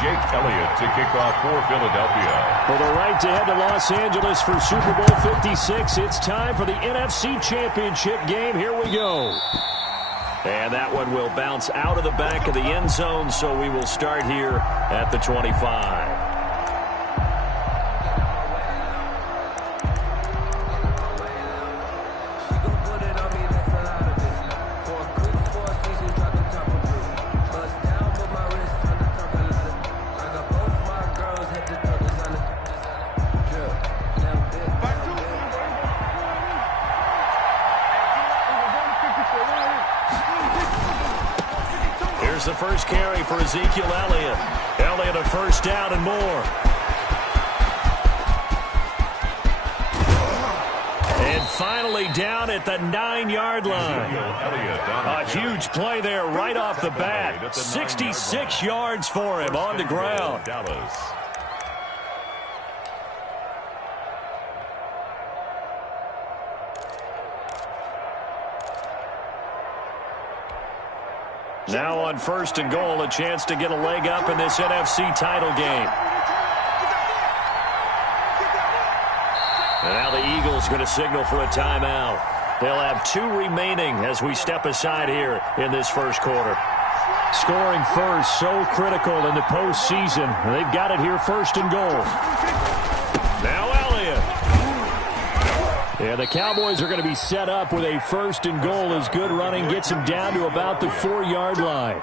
Jake Elliott to kick off for Philadelphia. For the right to head to Los Angeles for Super Bowl 56, it's time for the NFC Championship game. Here we go. And that one will bounce out of the back of the end zone, so we will start here at the 25. The first carry for Ezekiel Elliott. Elliott a first down and more. And finally down at the 9-yard line. A huge play there right off the bat. 66 yards for him on the ground. Now on first and goal, a chance to get a leg up in this NFC title game. And now the Eagles going to signal for a timeout. They'll have 2 remaining as we step aside here in this first quarter. Scoring first, so critical in the postseason. They've got it here first and goal. Now Elliott. Yeah, the Cowboys are going to be set up with a first and goal as good running gets them down to about the 4-yard line.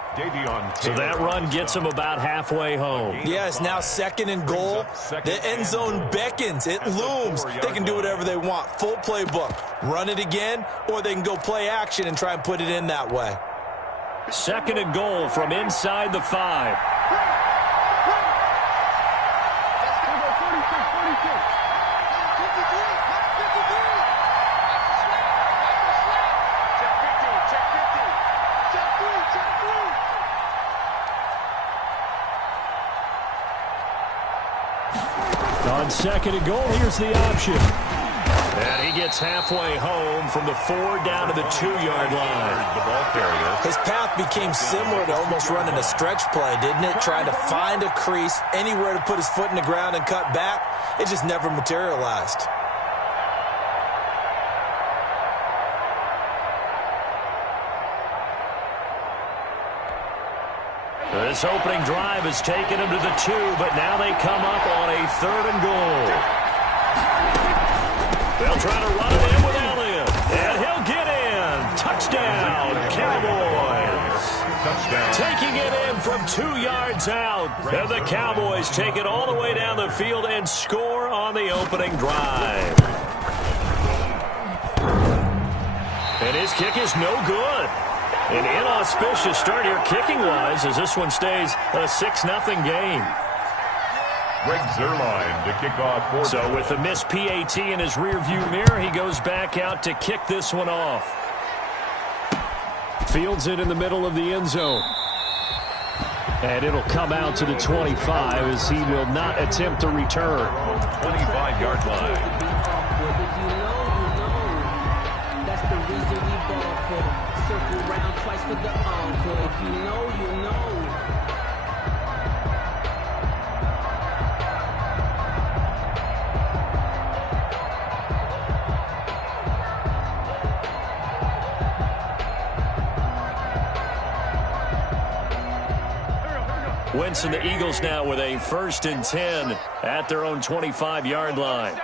So that run gets them about halfway home. Yes, now second and goal. The end zone beckons. It looms. They can do whatever they want. Full playbook. Run it again, or they can go play action and try and put it in that way. Second and goal from inside the 5. On second and goal, here's the option. And he gets halfway home from the 4 down to the 2-yard line. The ball carrier. His path became similar to almost running a stretch play, didn't it? Trying to find a crease, anywhere to put his foot in the ground and cut back. It just never materialized. This opening drive has taken him to the 2, but now they come up on a 3rd and goal. They'll try to run it in with Elliott, and he'll get in. Touchdown, Cowboys. Touchdown. Taking it in from 2 yards out, and the Cowboys take it all the way down the field and score on the opening drive. And his kick is no good. An inauspicious start here kicking-wise as this one stays a 6-0 game. Greg Zuerlein to kick off for. So with the missed PAT in his rearview mirror, he goes back out to kick this one off. Fields it in the middle of the end zone. And it'll come out to the 25 as he will not attempt to return. 25-yard line. For the encore, if you know, you know. Wentz and the Eagles now with a 1st and 10 at their own 25-yard line.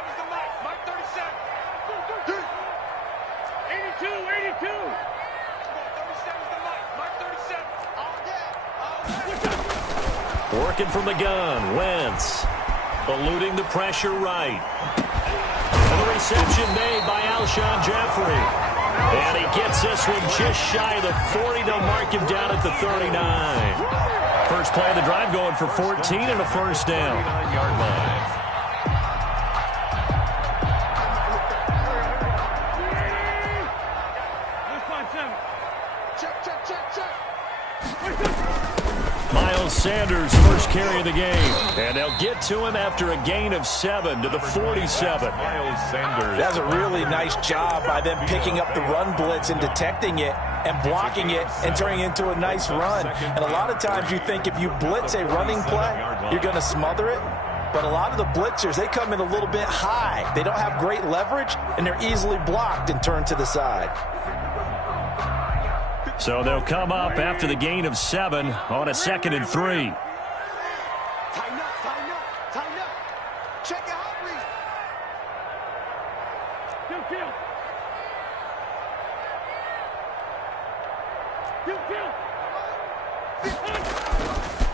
Working from the gun, Wentz eluding the pressure right. And the reception made by Alshon Jeffrey. And he gets this one just shy of the 40. They'll mark him down at the 39. First play of the drive going for 14 and a first down. 39-yard line. Sanders' first carry of the game. And they'll get to him after a gain of 7 to the 47. Miles Sanders. That's a really nice job by them picking up the run blitz and detecting it and blocking it and turning it into a nice run. And a lot of times you think if you blitz a running play, you're going to smother it. But a lot of the blitzers, they come in a little bit high. They don't have great leverage, and they're easily blocked and turned to the side. So they'll come up after the gain of 7 on a 2nd and 3. Tighten up, tighten up, tighten up. Check your heart rate.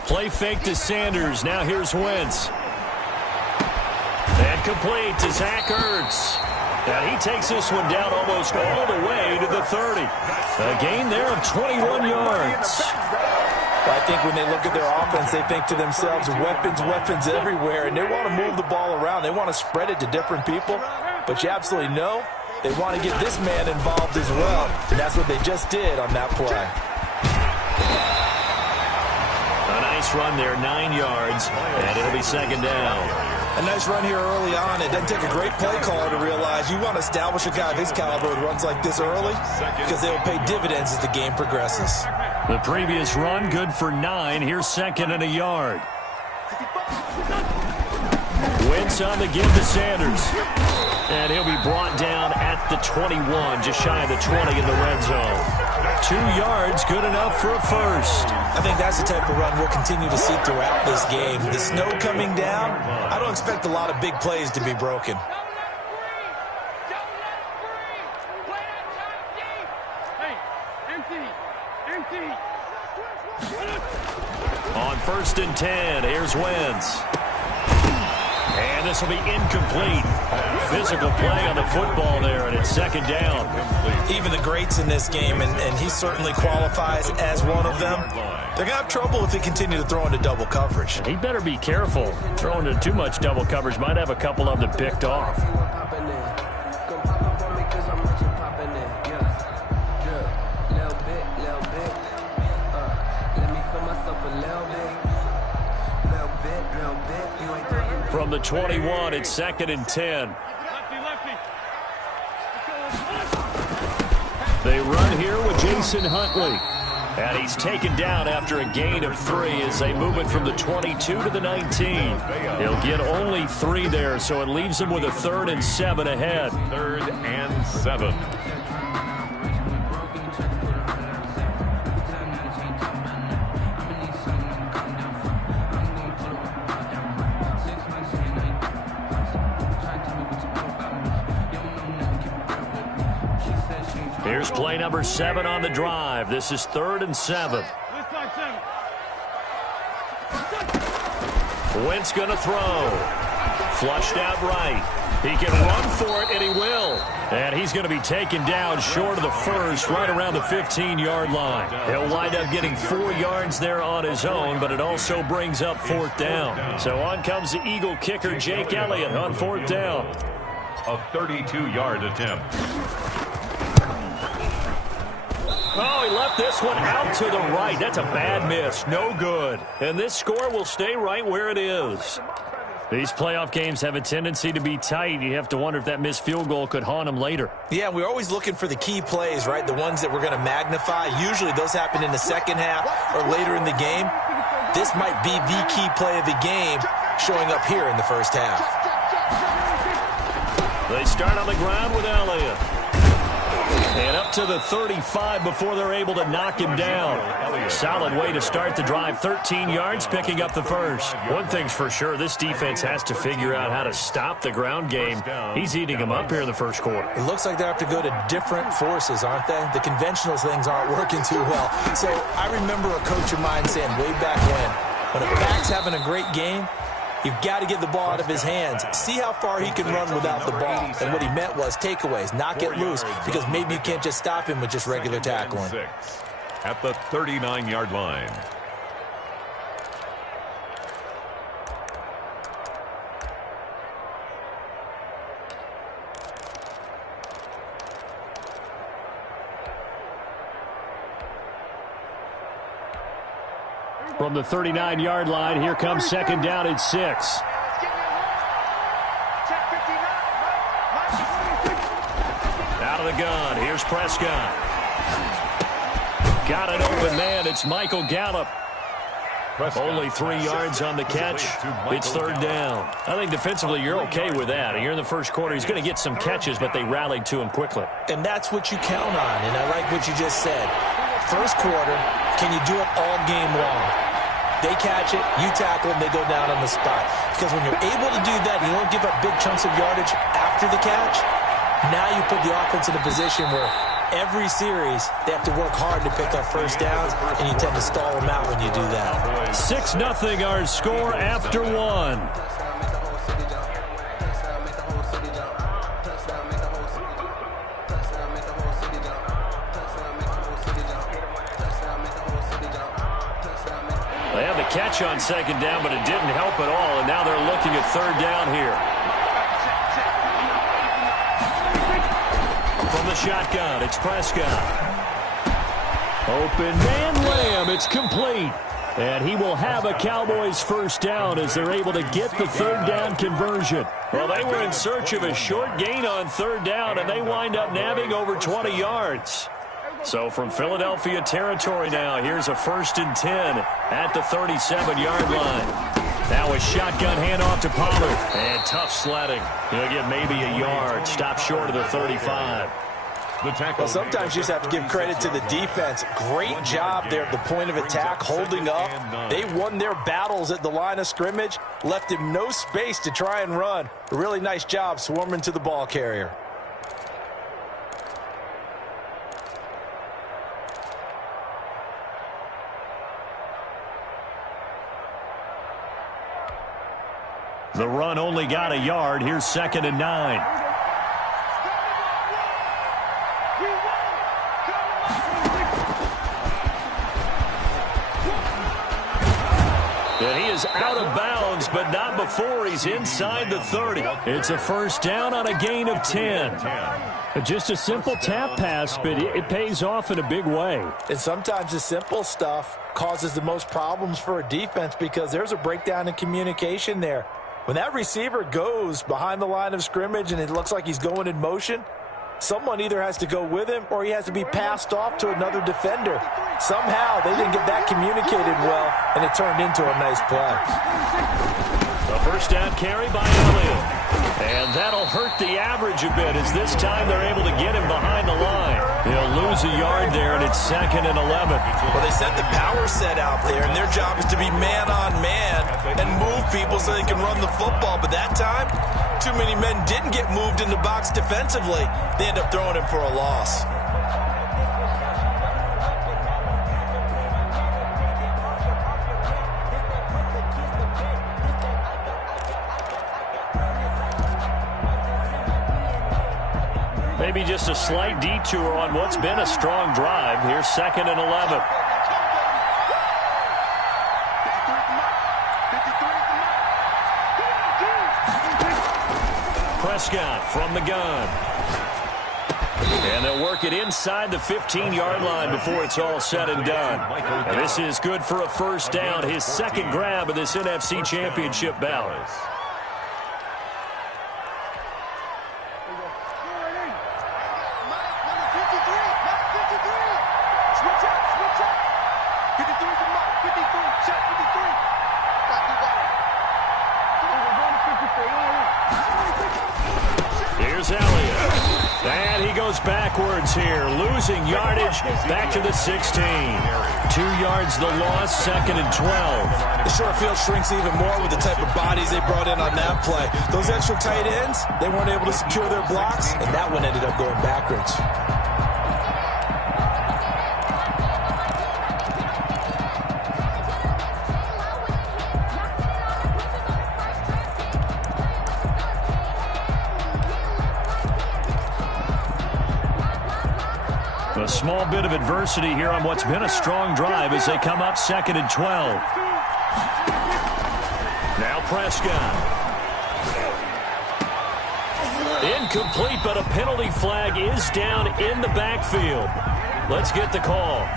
Play fake to Sanders. Now here's Wentz. And complete to Zach Ertz. And he takes this one down almost all the way to the 30. A gain there of 21 yards. I think when they look at their offense, they think to themselves, weapons, weapons everywhere, and they want to move the ball around. They want to spread it to different people. But you absolutely know they want to get this man involved as well. And that's what they just did on that play. A nice run there, 9 yards, and it'll be 2nd down. A nice run here early on. It doesn't take a great play caller to realize you want to establish a guy of his caliber who runs like this early because they will pay dividends as the game progresses. The previous run, good for 9. Here's 2nd and a yard. Wentz on the give to Sanders. And he'll be brought down at the 21, just shy of the 20 in the red zone. 2 yards, good enough for a first. I think that's the type of run we'll continue to see throughout this game. The snow coming down, I don't expect a lot of big plays to be broken. On 1st and 10, here's Wentz. And this will be incomplete. Physical play on the football there, and it's 2nd down. Even the greats in this game, and he certainly qualifies as one of them, they're going to have trouble if they continue to throw into double coverage. He better be careful. Throwing into too much double coverage might have a couple of them picked off. From the 21, it's 2nd and 10. They run here with Jason Huntley. And he's taken down after a gain of 3 as they move it from the 22 to the 19. He'll get only 3 there, so it leaves him with a 3rd and 7 ahead. 3rd and 7. Here's play number 7 on the drive. This is 3rd and 7. Wentz going to throw. Flushed out right. He can run for it, and he will. And he's going to be taken down short of the first, right around the 15-yard line. He'll wind up getting 4 yards there on his own, but it also brings up 4th down. So on comes the Eagle kicker, Jake Elliott, on 4th down. A 32-yard attempt. Oh, he left this one out to the right. That's a bad miss. No good. And this score will stay right where it is. These playoff games have a tendency to be tight. You have to wonder if that missed field goal could haunt them later. Yeah, we're always looking for the key plays, right? The ones that we're going to magnify. Usually those happen in the second half or later in the game. This might be the key play of the game showing up here in the first half. They start on the ground with Elliott. And up to the 35 before they're able to knock him down. Solid way to start the drive. 13 yards, picking up the first. One thing's for sure, this defense has to figure out how to stop the ground game. He's eating them up here in the first quarter. It looks like they have to go to different forces, aren't they? The conventional things aren't working too well. So I remember a coach of mine saying way back when a back's having a great game, you've got to get the ball out of his hands. See how far he can run without the ball. And what he meant was takeaways, knock it loose, because maybe you can't just stop him with just regular tackling. At the 39-yard line. From the 39-yard line, here comes second down at 6. Out of the gun, here's Prescott. Got an open man, it's Michael Gallup. Only 3 yards on the catch. It's third down. I think defensively you're okay with that. You're in the first quarter. He's going to get some catches, but they rallied to him quickly. And that's what you count on, and I like what you just said. First quarter, can you do it all game long? They catch it, you tackle them, they go down on the spot. Because when you're able to do that, you don't give up big chunks of yardage after the catch, now you put the offense in a position where every series, they have to work hard to pick up first downs, and you tend to stall them out when you do that. 6-0 our score after 1. They have the catch on second down, but it didn't help at all, and now they're looking at third down here. From the shotgun, it's Prescott. Open man, Lamb, it's complete. And he will have a Cowboys first down as they're able to get the third down conversion. Well, they were in search of a short gain on third down, and they wind up nabbing over 20 yards. So from Philadelphia territory now, here's a 1st and 10 at the 37-yard line. Now a shotgun handoff to Pollard. And tough sledding. He'll get maybe a yard. Stop short of the 35. Well, sometimes you just have to give credit to the defense. Great job there at the point of attack, holding up. They won their battles at the line of scrimmage, left him no space to try and run. A really nice job swarming to the ball carrier. The run only got a yard. Here's 2nd and 9. And he is out of bounds, but not before he's inside the 30. It's a first down on a gain of 10. Just a simple tap pass, but it pays off in a big way. And sometimes the simple stuff causes the most problems for a defense because there's a breakdown in communication there. When that receiver goes behind the line of scrimmage and it looks like he's going in motion, someone either has to go with him or he has to be passed off to another defender. Somehow they didn't get that communicated well, and it turned into a nice play. A first down carry by Elliott. And that'll hurt the average a bit as this time they're able to get him behind the line. He'll lose a yard there, and it's 2nd and 11. Well, they sent the power set out there, and their job is to be man-on-man and move people so they can run the football. But that time, too many men didn't get moved in the box defensively. They end up throwing him for a loss. Maybe just a slight detour on what's been a strong drive. Here's 2nd and 11. Prescott from the gun. And they'll work it inside the 15-yard line before it's all said and done. And this is good for a first down, his second grab of this NFC Championship bout. Here's Elliott. And he goes backwards here, losing yardage back to the 16. 2 yards the loss, 2nd and 12. The short field shrinks even more with the type of bodies they brought in on that play. Those extra tight ends, they weren't able to secure their blocks, and that one ended up going backwards. A small bit of adversity here on what's been a strong drive as they come up 2nd and 12. Now Prescott. Incomplete, but a penalty flag is down in the backfield. Let's get the call.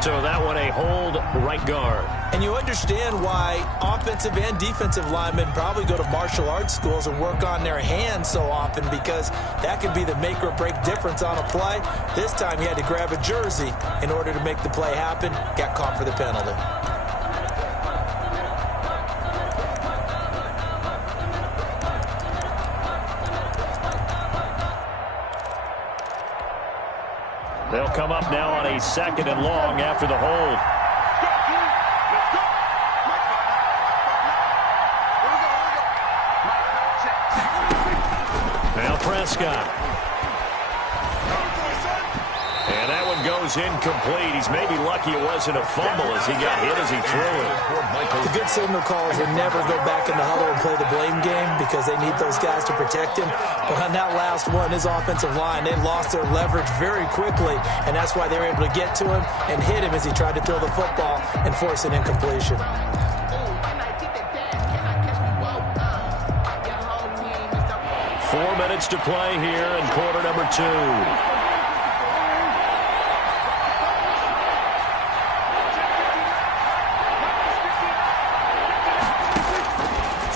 So that one a hold right guard. And you understand why offensive and defensive linemen probably go to martial arts schools and work on their hands so often, because that could be the make or break difference on a play. This time he had to grab a jersey in order to make the play happen. Got caught for the penalty. They'll come up now on a 2nd and long after the hold. Now Prescott. And that one goes incomplete. He's maybe lucky it wasn't a fumble as he got hit as he threw it. The good signal calls would never go back in the huddle and play the blame game because they need those guys to protect him. But on that last one, his offensive line, they lost their leverage very quickly, and that's why they were able to get to him and hit him as he tried to throw the football and force an incompletion. 4 minutes to play here in quarter number 2.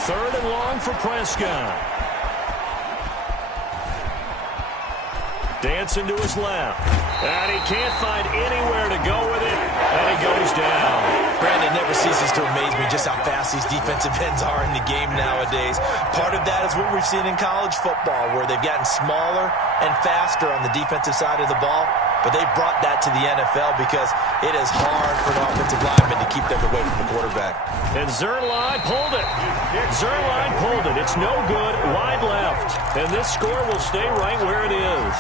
Third and long for Prescott. Dancing to his left. And he can't find anywhere to go with it. And he goes down. Brandon, never ceases to amaze me just how fast these defensive ends are in the game nowadays. Part of that is what we've seen in college football, where they've gotten smaller and faster on the defensive side of the ball. But they've brought that to the NFL because it is hard for an offensive lineman to keep them away from the quarterback. And Zerline pulled it. Zerline pulled it. It's no good. Wide left. And this score will stay right where it is.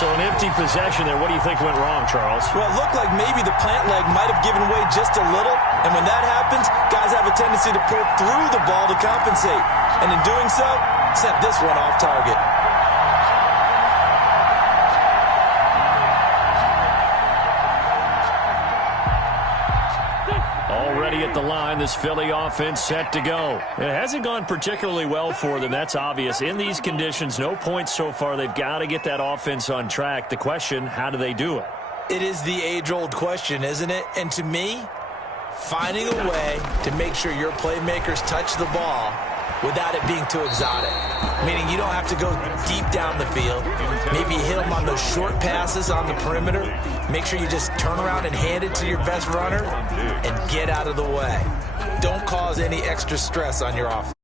So an empty possession there. What do you think went wrong, Charles? Well, it looked like maybe the plant leg might have given way just a little. And when that happens, guys have a tendency to pull through the ball to compensate. And in doing so, sent this one off target. Already at the line, this Philly offense set to go. It hasn't gone particularly well for them. That's obvious. In these conditions, no points so far. They've got to get that offense on track. The question, how do they do it? It is the age-old question, isn't it? And to me, finding a way to make sure your playmakers touch the ball without it being too exotic. Meaning you don't have to go deep down the field. Maybe you hit them on those short passes on the perimeter. Make sure you just turn around and hand it to your best runner and get out of the way. Don't cause any extra stress on your offense.